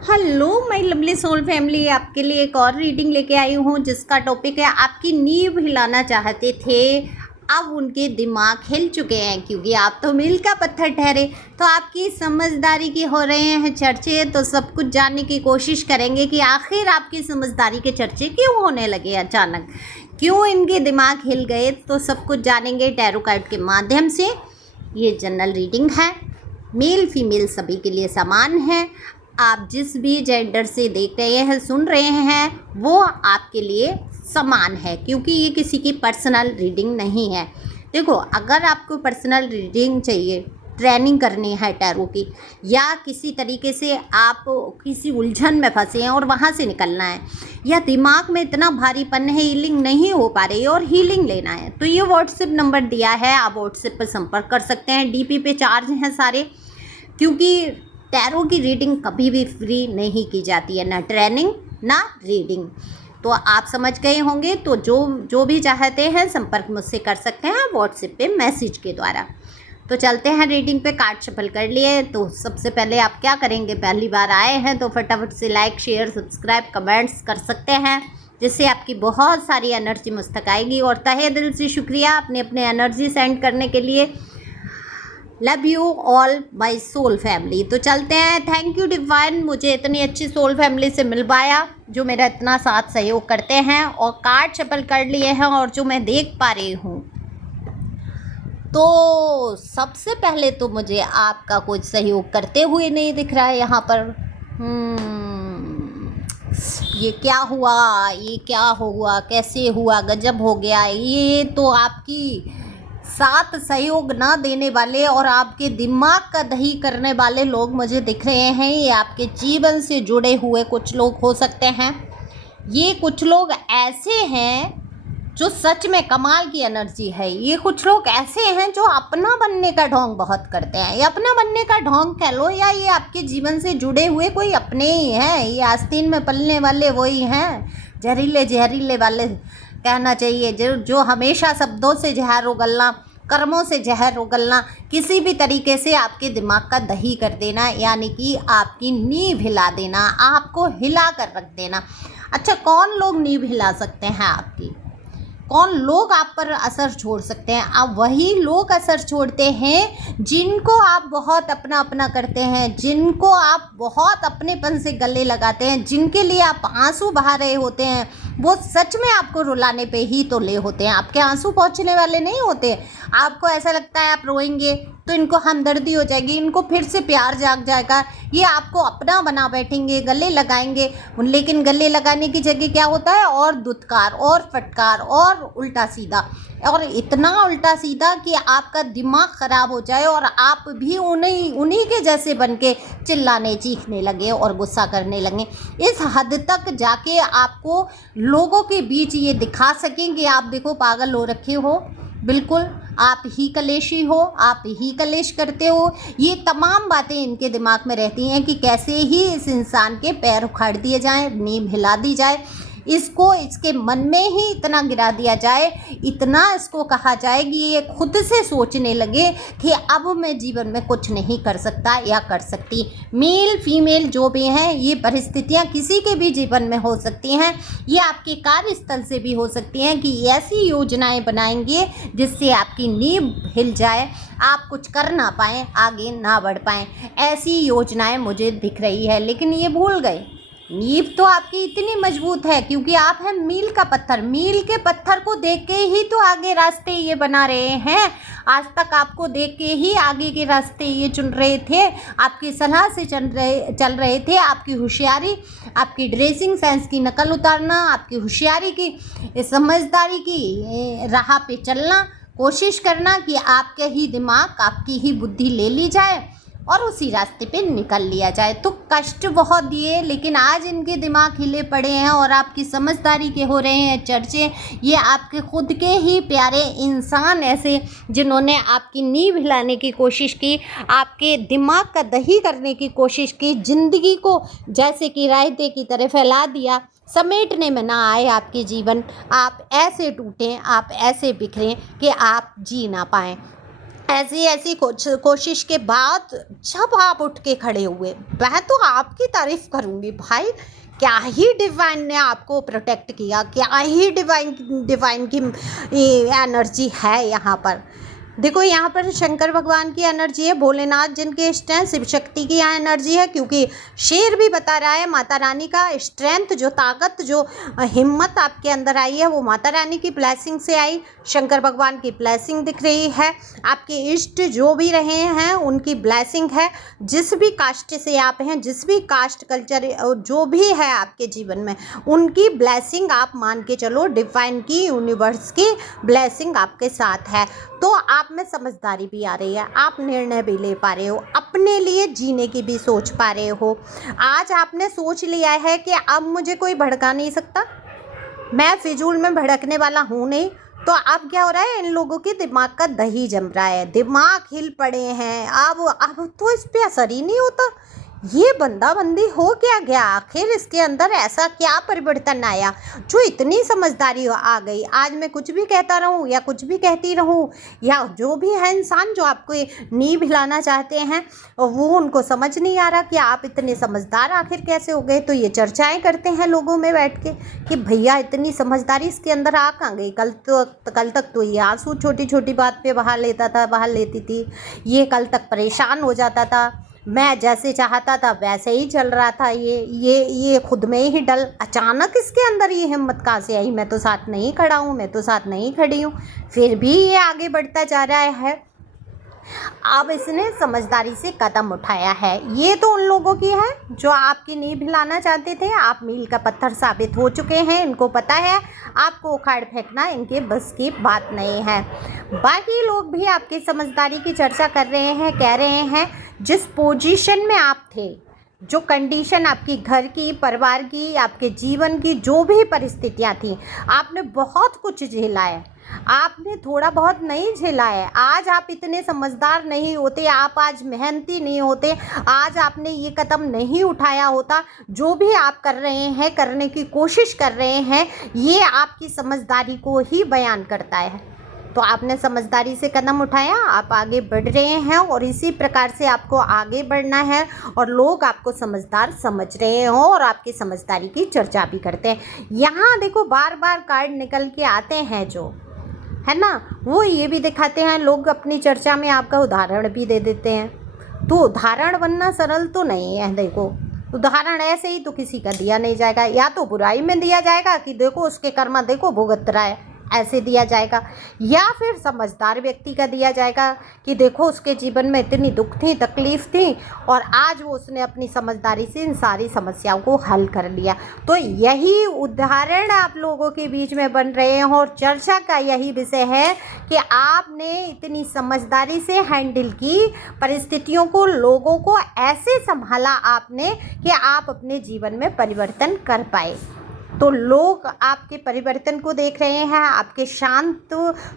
Hello my lovely soul family, आपके लिए एक और रीडिंग लेके आई हूँ जिसका टॉपिक है आपकी नींव हिलाना चाहते थे, अब उनके दिमाग हिल चुके हैं क्योंकि आप तो मील का पत्थर ठहरे। तो आपकी समझदारी की हो रहे हैं चर्चे, तो सब कुछ जानने की कोशिश करेंगे कि आखिर आपकी समझदारी के चर्चे क्यों होने लगे अचानक, क्यों इनके दिमाग हिल गए। तो सब कुछ जानेंगे टैरो कार्ड के माध्यम से। ये जनरल रीडिंग है, मेल फीमेल सभी के लिए समान है। आप जिस भी जेंडर से देख रहे हैं, सुन रहे हैं, वो आपके लिए समान है क्योंकि ये किसी की पर्सनल रीडिंग नहीं है। देखो, अगर आपको पर्सनल रीडिंग चाहिए, ट्रेनिंग करनी है टैरो की, या किसी तरीके से आप किसी उलझन में फंसे हैं और वहाँ से निकलना है, या दिमाग में इतना भारीपन है, हीलिंग नहीं हो पा रही है और हीलिंग लेना है, तो ये व्हाट्सएप नंबर दिया है, आप व्हाट्सएप पर संपर्क कर सकते हैं। डीपी पे चार्ज हैं सारे, क्योंकि टैरो की रीडिंग कभी भी फ्री नहीं की जाती है, ना ट्रेनिंग ना रीडिंग। तो आप समझ गए होंगे। तो जो भी चाहते हैं संपर्क मुझसे कर सकते हैं व्हाट्सएप पे मैसेज के द्वारा। तो चलते हैं रीडिंग पे। कार्ड शफल कर लिए। तो सबसे पहले आप क्या करेंगे, पहली बार आए हैं तो फटाफट से लाइक शेयर सब्सक्राइब कमेंट्स कर सकते हैं, जिससे आपकी बहुत सारी एनर्जी मुझ तक आएगी। और तहे दिल से शुक्रिया अपने एनर्जी सेंड करने के लिए। Love you all my soul family. तो चलते हैं। थैंक यू डिवाइन, मुझे इतनी अच्छी सोल फैमिली से मिल पाया जो मेरा इतना साथ सहयोग करते हैं। और कार्ड शफल कर लिए हैं और जो मैं देख पा रही हूँ, तो सबसे पहले तो मुझे आपका कुछ सहयोग करते हुए नहीं दिख रहा है यहाँ पर। ये क्या हुआ, ये क्या हुआ, कैसे हुआ, गजब हो गया। ये तो आपकी साथ सहयोग ना देने वाले और आपके दिमाग का दही करने वाले लोग मुझे दिख रहे हैं। ये आपके जीवन से जुड़े हुए कुछ लोग हो सकते हैं। ये कुछ लोग ऐसे हैं जो सच में कमाल की एनर्जी है। ये कुछ लोग ऐसे हैं जो अपना बनने का ढोंग बहुत करते हैं, या अपना बनने का ढोंग कह लो, या ये आपके जीवन से जुड़े हुए कोई अपने ही हैं। ये आस्तीन में पलने वाले वही हैं, जहरीले जहरीले वाले कहना चाहिए, जो हमेशा शब्दों से जहर उगलना, कर्मों से जहर उगलना, किसी भी तरीके से आपके दिमाग का दही कर देना, यानी कि आपकी नींव हिला देना, आपको हिला कर रख देना। अच्छा, कौन लोग नींव हिला सकते हैं आपकी, कौन लोग आप पर असर छोड़ सकते हैं? आप वही लोग असर छोड़ते हैं जिनको आप बहुत अपना अपना करते हैं, जिनको आप बहुत अपनेपन से गले लगाते हैं, जिनके लिए आप आंसू बहा रहे होते हैं। वो सच में आपको रुलाने पे ही तो ले होते हैं, आपके आंसू पहुंचने वाले नहीं होते। आपको ऐसा लगता है आप रोएंगे तो इनको हमदर्दी हो जाएगी, इनको फिर से प्यार जाग जाएगा, ये आपको अपना बना बैठेंगे, गले लगाएंगे। लेकिन गले लगाने की जगह क्या होता है, और दुत्कार और फटकार और उल्टा सीधा, और इतना उल्टा सीधा कि आपका दिमाग ख़राब हो जाए और आप भी उन्हीं के जैसे बन के चिल्लाने चीखने लगे और गुस्सा करने लगे। इस हद तक जाके आपको लोगों के बीच ये दिखा सकें कि आप देखो पागल हो रखे हो, बिल्कुल आप ही कलेशी हो, आप ही कलेश करते हो। ये तमाम बातें इनके दिमाग में रहती हैं कि कैसे ही इस इंसान के पैर उखाड़ दिए जाएं, नींव हिला दी जाए, इसको इसके मन में ही इतना गिरा दिया जाए, इतना इसको कहा जाए कि ये खुद से सोचने लगे कि अब मैं जीवन में कुछ नहीं कर सकता या कर सकती। मेल फीमेल जो भी हैं, ये परिस्थितियां किसी के भी जीवन में हो सकती हैं। ये आपके कार्यस्थल से भी हो सकती हैं कि ऐसी योजनाएं बनाएंगे जिससे आपकी नींव हिल जाए, आप कुछ कर ना पाएँ, आगे ना बढ़ पाएँ। ऐसी योजनाएं मुझे दिख रही है, लेकिन ये भूल गए नींव तो आपकी इतनी मजबूत है क्योंकि आप हैं मील का पत्थर। मील के पत्थर को देख के ही तो आगे रास्ते ये बना रहे हैं। आज तक आपको देख के ही आगे के रास्ते ये चुन रहे थे, आपकी सलाह से चल रहे थे। आपकी होशियारी, आपकी ड्रेसिंग सेंस की नकल उतारना, आपकी होशियारी की, समझदारी की राह पे चलना, कोशिश करना कि आपके ही दिमाग, आपकी ही बुद्धि ले ली जाए और उसी रास्ते पे निकल लिया जाए। तो कष्ट बहुत दिए, लेकिन आज इनके दिमाग हिले पड़े हैं और आपकी समझदारी के हो रहे हैं चर्चे। ये आपके खुद के ही प्यारे इंसान ऐसे जिन्होंने आपकी नींव हिलाने की कोशिश की, आपके दिमाग का दही करने की कोशिश की, ज़िंदगी को जैसे कि रायते की तरह फैला दिया, समेटने में ना आए आपके जीवन। आप ऐसे टूटें, आप ऐसे बिखरें कि आप जी ना पाएँ। ऐसी ऐसी कोशिश के बाद जब आप उठ के खड़े हुए, मैं तो आपकी तारीफ करूँगी भाई। क्या ही डिवाइन ने आपको प्रोटेक्ट किया, क्या ही डिवाइन डिवाइन की एनर्जी है यहाँ पर। देखो यहाँ पर शंकर भगवान की एनर्जी है, भोलेनाथ जिनके इष्ट हैं, शिव शक्ति की यहाँ एनर्जी है, क्योंकि शेर भी बता रहा है माता रानी का स्ट्रेंथ, जो ताकत, जो हिम्मत आपके अंदर आई है वो माता रानी की ब्लेसिंग से आई, शंकर भगवान की ब्लेसिंग दिख रही है। आपके इष्ट जो भी रहे हैं उनकी ब्लेसिंग है। जिस भी कास्ट से आप हैं, जिस भी कास्ट कल्चर जो भी है आपके जीवन में, उनकी ब्लेसिंग आप मान के चलो, डिवाइन की, यूनिवर्स की ब्लेसिंग आपके साथ है। तो आप में समझदारी भी आ रही है, आप निर्णय भी ले पा रहे हो, अपने लिए जीने की भी सोच पा रहे हो। आज आपने सोच लिया है कि अब मुझे कोई भड़का नहीं सकता, मैं फिजूल में भड़कने वाला हूँ नहीं। तो अब क्या हो रहा है, इन लोगों के दिमाग का दही जम रहा है, दिमाग हिल पड़े हैं। अब तो इस पे असर ही नहीं होता। ये बंदा बंदी हो क्या गया, आखिर इसके अंदर ऐसा क्या परिवर्तन आया जो इतनी समझदारी आ गई। आज मैं कुछ भी कहता रहूं या कुछ भी कहती रहूं, या जो भी है इंसान जो आपको नींव हिलाना चाहते हैं, वो उनको समझ नहीं आ रहा कि आप इतने समझदार आखिर कैसे हो गए। तो ये चर्चाएं करते हैं लोगों में बैठ के कि भैया इतनी समझदारी इसके अंदर आ कहाँ गई। कल तक तो ये आंसू छोटी छोटी बात पे बहा लेती थी, ये कल तक परेशान हो जाता था, मैं जैसे चाहता था वैसे ही चल रहा था, ये खुद में ही डल। अचानक इसके अंदर ये हिम्मत कहाँ से आई, मैं तो साथ नहीं खड़ा हूँ, मैं तो साथ नहीं खड़ी हूँ, फिर भी ये आगे बढ़ता जा रहा है। अब इसने समझदारी से कदम उठाया है। ये तो उन लोगों की है जो आपकी नींव हिलाना चाहते थे, आप मील का पत्थर साबित हो चुके हैं, इनको पता है आपको उखाड़ फेंकना इनके बस की बात नहीं है। बाकी लोग भी आपकी समझदारी की चर्चा कर रहे हैं, कह रहे हैं जिस पोजीशन में आप थे, जो कंडीशन आपकी घर की, परिवार की, आपके जीवन की जो भी परिस्थितियाँ थी, आपने बहुत कुछ झेला है, आपने थोड़ा बहुत नहीं झेला है। आज आप इतने समझदार नहीं होते, आप आज मेहनती नहीं होते, आज आपने ये कदम नहीं उठाया होता। जो भी आप कर रहे हैं, करने की कोशिश कर रहे हैं, ये आपकी समझदारी को ही बयान करता है। तो आपने समझदारी से कदम उठाया, आप आगे बढ़ रहे हैं और इसी प्रकार से आपको आगे बढ़ना है। और लोग आपको समझदार समझ रहे हो और आपकी समझदारी की चर्चा भी करते हैं। यहाँ देखो बार बार कार्ड निकल के आते हैं जो है ना, वो ये भी दिखाते हैं, लोग अपनी चर्चा में आपका उदाहरण भी दे देते हैं। तो उदाहरण बनना सरल तो नहीं है। देखो उदाहरण ऐसे ही तो किसी का दिया नहीं जाएगा, या तो बुराई में दिया जाएगा कि देखो उसके कर्म देखो भुगत रहा है, ऐसे दिया जाएगा, या फिर समझदार व्यक्ति का दिया जाएगा कि देखो उसके जीवन में इतनी दुख थी, तकलीफ थी, और आज वो उसने अपनी समझदारी से इन सारी समस्याओं को हल कर लिया। तो यही उदाहरण आप लोगों के बीच में बन रहे हैं और चर्चा का यही विषय है कि आपने इतनी समझदारी से हैंडल की परिस्थितियों को, लोगों को ऐसे संभाला आपने कि आप अपने जीवन में परिवर्तन कर पाए। तो लोग आपके परिवर्तन को देख रहे हैं, आपके शांत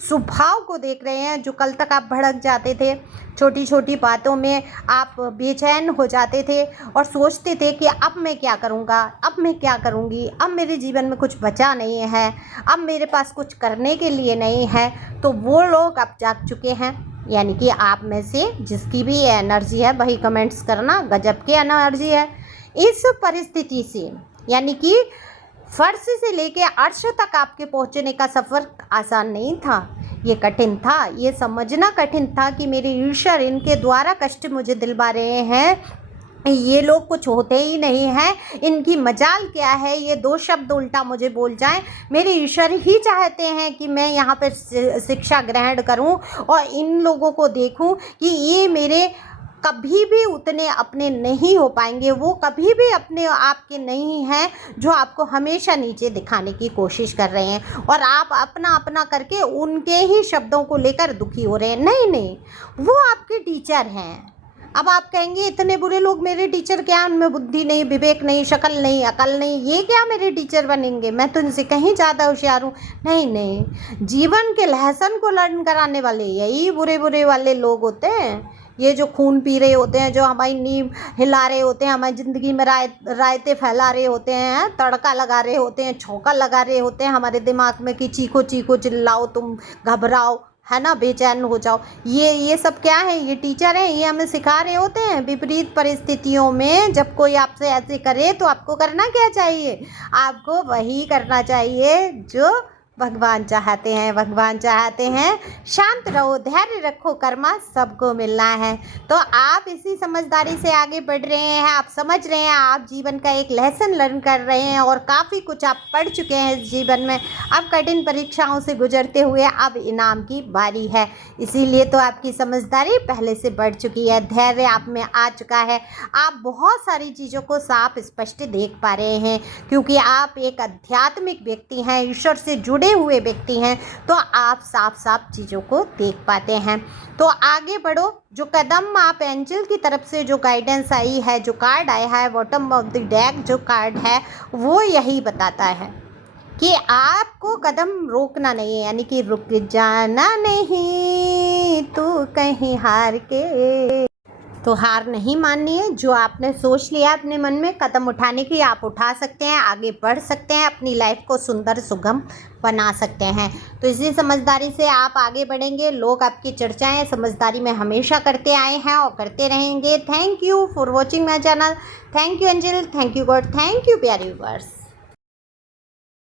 स्वभाव को देख रहे हैं। जो कल तक आप भड़क जाते थे, छोटी छोटी बातों में आप बेचैन हो जाते थे और सोचते थे कि अब मैं क्या करूँगा, अब मैं क्या करूँगी, अब मेरे जीवन में कुछ बचा नहीं है, अब मेरे पास कुछ करने के लिए नहीं है, तो वो लोग अब जाग चुके हैं। यानी कि आप में से जिसकी भी एनर्जी है वही कमेंट्स करना, गजब की एनर्जी है। इस परिस्थिति से यानी कि फर्श से लेके अर्श तक आपके पहुंचने का सफ़र आसान नहीं था, ये कठिन था। ये समझना कठिन था कि मेरे ईश्वर इनके द्वारा कष्ट मुझे दिलवा रहे हैं, ये लोग कुछ होते ही नहीं हैं, इनकी मजाल क्या है, ये दो शब्द उल्टा मुझे बोल जाएं। मेरे ईश्वर ही चाहते हैं कि मैं यहाँ पर शिक्षा ग्रहण करूँ और इन लोगों को देखूँ कि ये मेरे कभी भी उतने अपने नहीं हो पाएंगे, वो कभी भी अपने आप के नहीं हैं जो आपको हमेशा नीचे दिखाने की कोशिश कर रहे हैं और आप अपना अपना करके उनके ही शब्दों को लेकर दुखी हो रहे हैं। नहीं, वो आपके टीचर हैं। अब आप कहेंगे इतने बुरे लोग मेरे टीचर क्या, उनमें बुद्धि नहीं, विवेक नहीं, शक्ल नहीं, अकल नहीं, ये क्या मेरे टीचर बनेंगे, मैं तो इनसे कहीं ज़्यादा होशियार हूँ। नहीं, जीवन के लहसन को लर्न कराने वाले यही बुरे बुरे वाले लोग होते हैं। ये जो खून पी रहे होते हैं, जो हमारी नींव हिला रहे होते हैं, हमारी ज़िंदगी में रायते फैला रहे होते हैं, तड़का लगा रहे होते हैं, छौंका लगा रहे होते हैं हमारे दिमाग में कि चीखो चीखो, चिल्लाओ, तुम घबराओ, है ना, बेचैन हो जाओ। ये सब क्या है, ये टीचर हैं, ये हमें सिखा रहे होते हैं विपरीत परिस्थितियों में जब कोई आपसे ऐसे करे तो आपको करना क्या चाहिए, आपको वही करना चाहिए जो भगवान चाहते हैं। भगवान चाहते हैं शांत रहो, धैर्य रखो, कर्मा सबको मिलना है। तो आप इसी समझदारी से आगे बढ़ रहे हैं, आप समझ रहे हैं, आप जीवन का एक लेसन लर्न कर रहे हैं और काफ़ी कुछ आप पढ़ चुके हैं इस जीवन में। अब कठिन परीक्षाओं से गुजरते हुए अब इनाम की बारी है, इसीलिए तो आपकी समझदारी पहले से बढ़ चुकी है, धैर्य आप में आ चुका है। आप बहुत सारी चीज़ों को साफ स्पष्ट देख पा रहे हैं क्योंकि आप एक आध्यात्मिक व्यक्ति हैं, ईश्वर से जुड़े हुए व्यक्ति हैं, तो आप साफ साफ चीज़ों को देख पाते हैं। तो आगे बढ़ो। जो कदम आप एंजल की तरफ से जो गाइडेंस आई है, जो कार्ड आया है बॉटम ऑफ द डेक, जो कार्ड है वो यही बताता है कि आपको कदम रोकना नहीं है, यानी कि रुक जाना नहीं तू कहीं हार के। तो हार नहीं माननी है, जो आपने सोच लिया अपने मन में कदम उठाने की, आप उठा सकते हैं, आगे बढ़ सकते हैं, अपनी लाइफ को सुंदर सुगम बना सकते हैं। तो इसी समझदारी से आप आगे बढ़ेंगे। लोग आपकी चर्चाएं समझदारी में हमेशा करते आए हैं और करते रहेंगे। Thank you for watching my channel. Thank you angel, thank you God, thank you प्यारे व्यूअर्स।